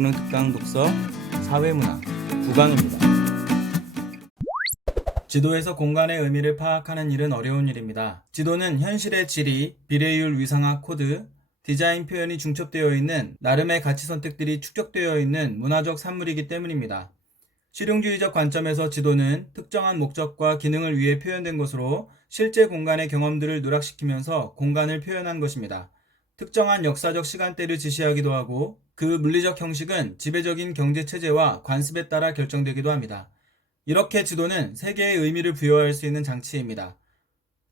수능 특강 독서 사회문화 9강입니다. 지도에서 공간의 의미를 파악하는 일은 어려운 일입니다. 지도는 현실의 지리, 비례율 위상화 코드, 디자인 표현이 중첩되어 있는 나름의 가치 선택들이 축적되어 있는 문화적 산물이기 때문입니다. 실용주의적 관점에서 지도는 특정한 목적과 기능을 위해 표현된 것으로 실제 공간의 경험들을 누락시키면서 공간을 표현한 것입니다. 특정한 역사적 시간대를 지시하기도 하고 그 물리적 형식은 지배적인 경제체제와 관습에 따라 결정되기도 합니다. 이렇게 지도는 세계의 의미를 부여할 수 있는 장치입니다.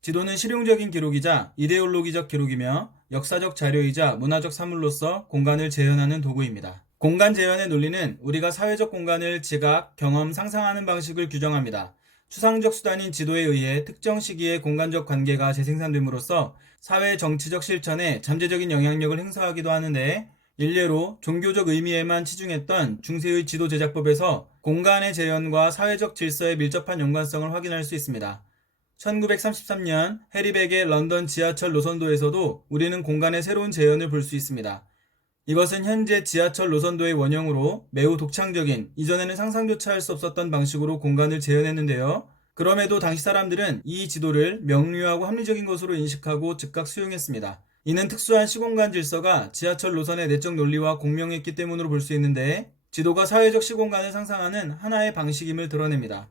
지도는 실용적인 기록이자 이데올로기적 기록이며 역사적 자료이자 문화적 산물로서 공간을 재현하는 도구입니다. 공간 재현의 논리는 우리가 사회적 공간을 지각, 경험, 상상하는 방식을 규정합니다. 추상적 수단인 지도에 의해 특정 시기의 공간적 관계가 재생산됨으로써 사회 정치적 실천에 잠재적인 영향력을 행사하기도 하는데, 일례로 종교적 의미에만 치중했던 중세의 지도 제작법에서 공간의 재현과 사회적 질서에 밀접한 연관성을 확인할 수 있습니다. 1933년 해리백의 런던 지하철 노선도에서도 우리는 공간의 새로운 재현을 볼 수 있습니다. 이것은 현재 지하철 노선도의 원형으로 매우 독창적인, 이전에는 상상조차 할 수 없었던 방식으로 공간을 재현했는데요. 그럼에도 당시 사람들은 이 지도를 명료하고 합리적인 것으로 인식하고 즉각 수용했습니다. 이는 특수한 시공간 질서가 지하철 노선의 내적 논리와 공명했기 때문으로 볼 수 있는데, 지도가 사회적 시공간을 상상하는 하나의 방식임을 드러냅니다.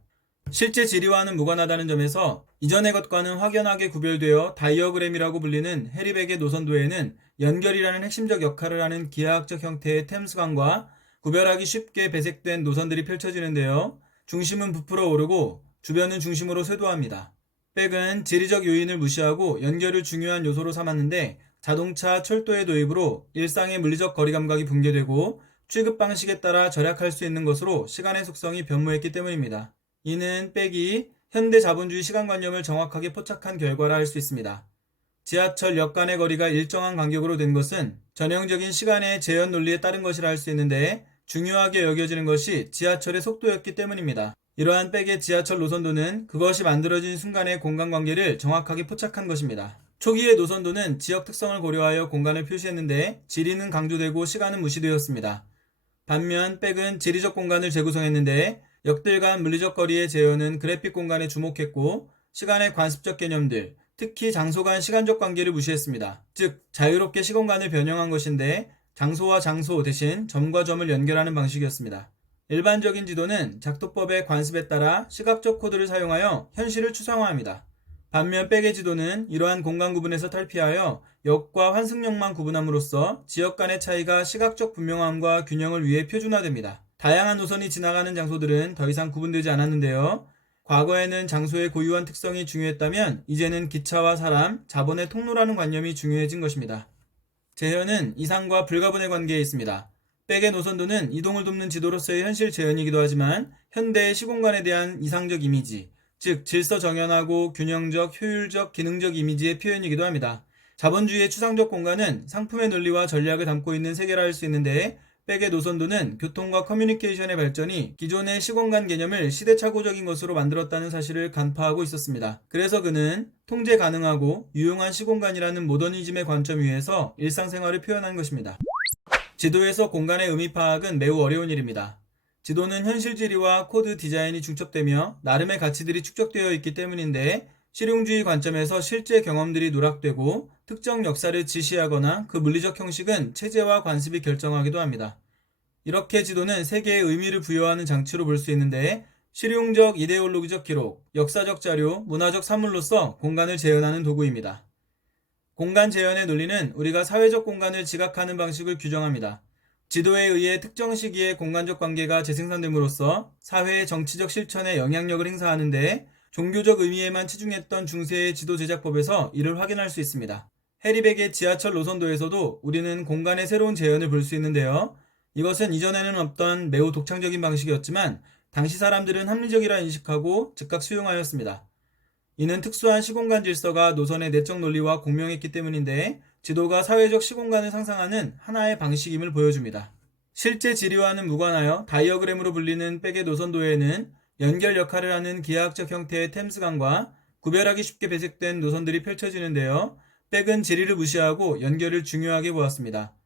실제 지리와는 무관하다는 점에서 이전의 것과는 확연하게 구별되어 다이어그램이라고 불리는 해리백의 노선도에는 연결이라는 핵심적 역할을 하는 기하학적 형태의 템스강과 구별하기 쉽게 배색된 노선들이 펼쳐지는데요. 중심은 부풀어 오르고 주변은 중심으로 쇄도합니다. 백은 지리적 요인을 무시하고 연결을 중요한 요소로 삼았는데, 자동차, 철도의 도입으로 일상의 물리적 거리감각이 붕괴되고 취급 방식에 따라 절약할 수 있는 것으로 시간의 속성이 변모했기 때문입니다. 이는 백이 현대 자본주의 시간관념을 정확하게 포착한 결과라 할 수 있습니다. 지하철역 간의 거리가 일정한 간격으로 된 것은 전형적인 시간의 재현 논리에 따른 것이라 할 수 있는데, 중요하게 여겨지는 것이 지하철의 속도였기 때문입니다. 이러한 백의 지하철 노선도는 그것이 만들어진 순간의 공간관계를 정확하게 포착한 것입니다. 초기의 노선도는 지역 특성을 고려하여 공간을 표시했는데 지리는 강조되고 시간은 무시되었습니다. 반면 백은 지리적 공간을 재구성했는데 역들 간 물리적 거리의 재현은 그래픽 공간에 주목했고 시간의 관습적 개념들, 특히 장소 간 시간적 관계를 무시했습니다. 즉, 자유롭게 시공간을 변형한 것인데 장소와 장소 대신 점과 점을 연결하는 방식이었습니다. 일반적인 지도는 작도법의 관습에 따라 시각적 코드를 사용하여 현실을 추상화합니다. 반면 백의 지도는 이러한 공간 구분에서 탈피하여 역과 환승역만 구분함으로써 지역 간의 차이가 시각적 분명함과 균형을 위해 표준화됩니다. 다양한 노선이 지나가는 장소들은 더 이상 구분되지 않았는데요. 과거에는 장소의 고유한 특성이 중요했다면 이제는 기차와 사람, 자본의 통로라는 관념이 중요해진 것입니다. 재현은 이상과 불가분의 관계에 있습니다. 백의 노선도는 이동을 돕는 지도로서의 현실 재현이기도 하지만 현대의 시공간에 대한 이상적 이미지, 즉 질서 정연하고 균형적, 효율적, 기능적 이미지의 표현이기도 합니다. 자본주의의 추상적 공간은 상품의 논리와 전략을 담고 있는 세계라 할 수 있는데, 백의 노선도는 교통과 커뮤니케이션의 발전이 기존의 시공간 개념을 시대착오적인 것으로 만들었다는 사실을 간파하고 있었습니다. 그래서 그는 통제 가능하고 유용한 시공간이라는 모더니즘의 관점 위에서 일상생활을 표현한 것입니다. 지도에서 공간의 의미 파악은 매우 어려운 일입니다. 지도는 현실 지리와 코드 디자인이 중첩되며 나름의 가치들이 축적되어 있기 때문인데, 실용주의 관점에서 실제 경험들이 누락되고 특정 역사를 지시하거나 그 물리적 형식은 체제와 관습이 결정하기도 합니다. 이렇게 지도는 세계의 의미를 부여하는 장치로 볼 수 있는데, 실용적 이데올로기적 기록, 역사적 자료, 문화적 산물로서 공간을 재현하는 도구입니다. 공간 재현의 논리는 우리가 사회적 공간을 지각하는 방식을 규정합니다. 지도에 의해 특정 시기의 공간적 관계가 재생산됨으로써 사회의 정치적 실천에 영향력을 행사하는데, 종교적 의미에만 치중했던 중세의 지도 제작법에서 이를 확인할 수 있습니다. 해리백의 지하철 노선도에서도 우리는 공간의 새로운 재현을 볼 수 있는데요. 이것은 이전에는 없던 매우 독창적인 방식이었지만 당시 사람들은 합리적이라 인식하고 즉각 수용하였습니다. 이는 특수한 시공간 질서가 노선의 내적 논리와 공명했기 때문인데, 지도가 사회적 시공간을 상상하는 하나의 방식임을 보여줍니다. 실제 지리와는 무관하여 다이어그램으로 불리는 백의 노선도에는 연결 역할을 하는 기하학적 형태의 템스강과 구별하기 쉽게 배색된 노선들이 펼쳐지는데요. 백은 지리를 무시하고 연결을 중요하게 보았습니다.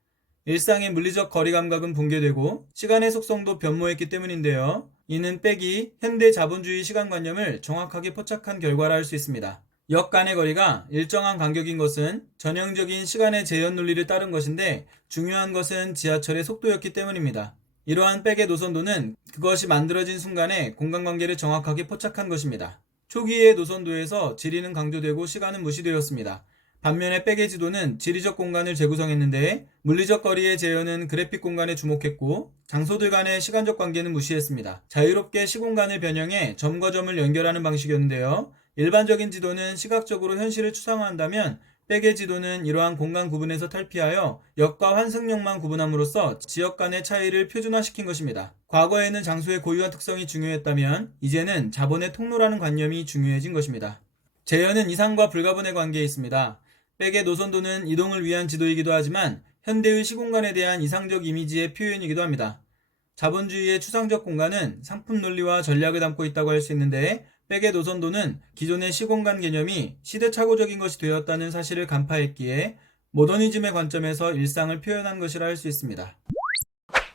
일상의 물리적 거리 감각은 붕괴되고 시간의 속성도 변모했기 때문인데요. 이는 백이 현대 자본주의 시간관념을 정확하게 포착한 결과라 할 수 있습니다. 역 간의 거리가 일정한 간격인 것은 전형적인 시간의 재현 논리를 따른 것인데 중요한 것은 지하철의 속도였기 때문입니다. 이러한 백의 노선도는 그것이 만들어진 순간에 공간관계를 정확하게 포착한 것입니다. 초기의 노선도에서 지리는 강조되고 시간은 무시되었습니다. 반면에 백의 지도는 지리적 공간을 재구성했는데 물리적 거리의 재현은 그래픽 공간에 주목했고 장소들 간의 시간적 관계는 무시했습니다. 자유롭게 시공간을 변형해 점과 점을 연결하는 방식이었는데요. 일반적인 지도는 시각적으로 현실을 추상화한다면 백의 지도는 이러한 공간 구분에서 탈피하여 역과 환승역만 구분함으로써 지역 간의 차이를 표준화시킨 것입니다. 과거에는 장소의 고유한 특성이 중요했다면 이제는 자본의 통로라는 관념이 중요해진 것입니다. 재현은 이상과 불가분의 관계에 있습니다. 백의 노선도는 이동을 위한 지도이기도 하지만 현대의 시공간에 대한 이상적 이미지의 표현이기도 합니다. 자본주의의 추상적 공간은 상품 논리와 전략을 담고 있다고 할 수 있는데 백의 노선도는 기존의 시공간 개념이 시대착오적인 것이 되었다는 사실을 간파했기에 모더니즘의 관점에서 일상을 표현한 것이라 할 수 있습니다.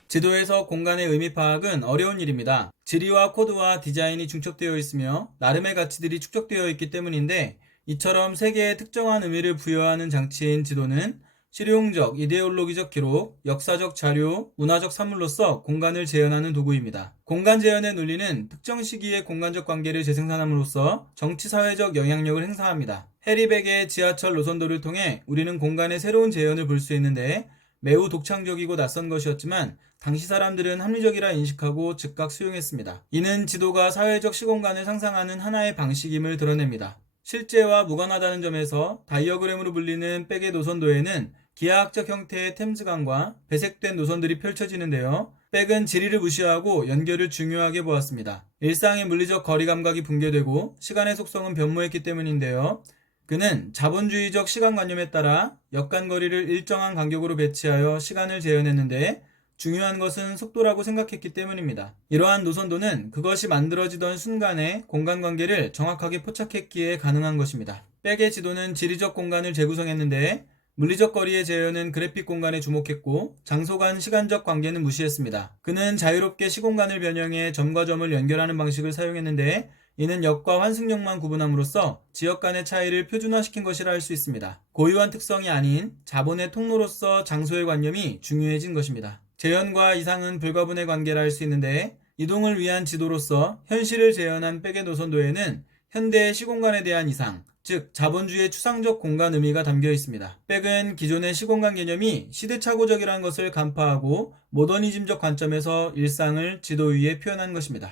지도에서 공간의 의미 파악은 어려운 일입니다. 지리와 코드와 디자인이 중첩되어 있으며 나름의 가치들이 축적되어 있기 때문인데 이처럼 세계에 특정한 의미를 부여하는 장치인 지도는 실용적, 이데올로기적 기록, 역사적 자료, 문화적 산물로서 공간을 재현하는 도구입니다. 공간 재현의 논리는 특정 시기의 공간적 관계를 재생산함으로써 정치-사회적 영향력을 행사합니다. 해리 백의 지하철 노선도를 통해 우리는 공간의 새로운 재현을 볼 수 있는데 매우 독창적이고 낯선 것이었지만 당시 사람들은 합리적이라 인식하고 즉각 수용했습니다. 이는 지도가 사회적 시공간을 상상하는 하나의 방식임을 드러냅니다. 실제와 무관하다는 점에서 다이어그램으로 불리는 백의 노선도에는 기하학적 형태의 템즈강과 배색된 노선들이 펼쳐지는데요. 백은 지리를 무시하고 연결을 중요하게 보았습니다. 일상의 물리적 거리 감각이 붕괴되고 시간의 속성은 변모했기 때문인데요. 그는 자본주의적 시간관념에 따라 역간거리를 일정한 간격으로 배치하여 시간을 재현했는데 중요한 것은 속도라고 생각했기 때문입니다. 이러한 노선도는 그것이 만들어지던 순간의 공간관계를 정확하게 포착했기에 가능한 것입니다. 백의 지도는 지리적 공간을 재구성했는데 물리적 거리의 재현은 그래픽 공간에 주목했고 장소 간 시간적 관계는 무시했습니다. 그는 자유롭게 시공간을 변형해 점과 점을 연결하는 방식을 사용했는데 이는 역과 환승역만 구분함으로써 지역 간의 차이를 표준화시킨 것이라 할 수 있습니다. 고유한 특성이 아닌 자본의 통로로서 장소의 관념이 중요해진 것입니다. 재현과 이상은 불가분의 관계라 할 수 있는데 이동을 위한 지도로서 현실을 재현한 백의 노선도에는 현대의 시공간에 대한 이상, 즉 자본주의의 추상적 공간 의미가 담겨 있습니다. 백은 기존의 시공간 개념이 시대착오적이라는 것을 간파하고 모더니즘적 관점에서 일상을 지도 위에 표현한 것입니다.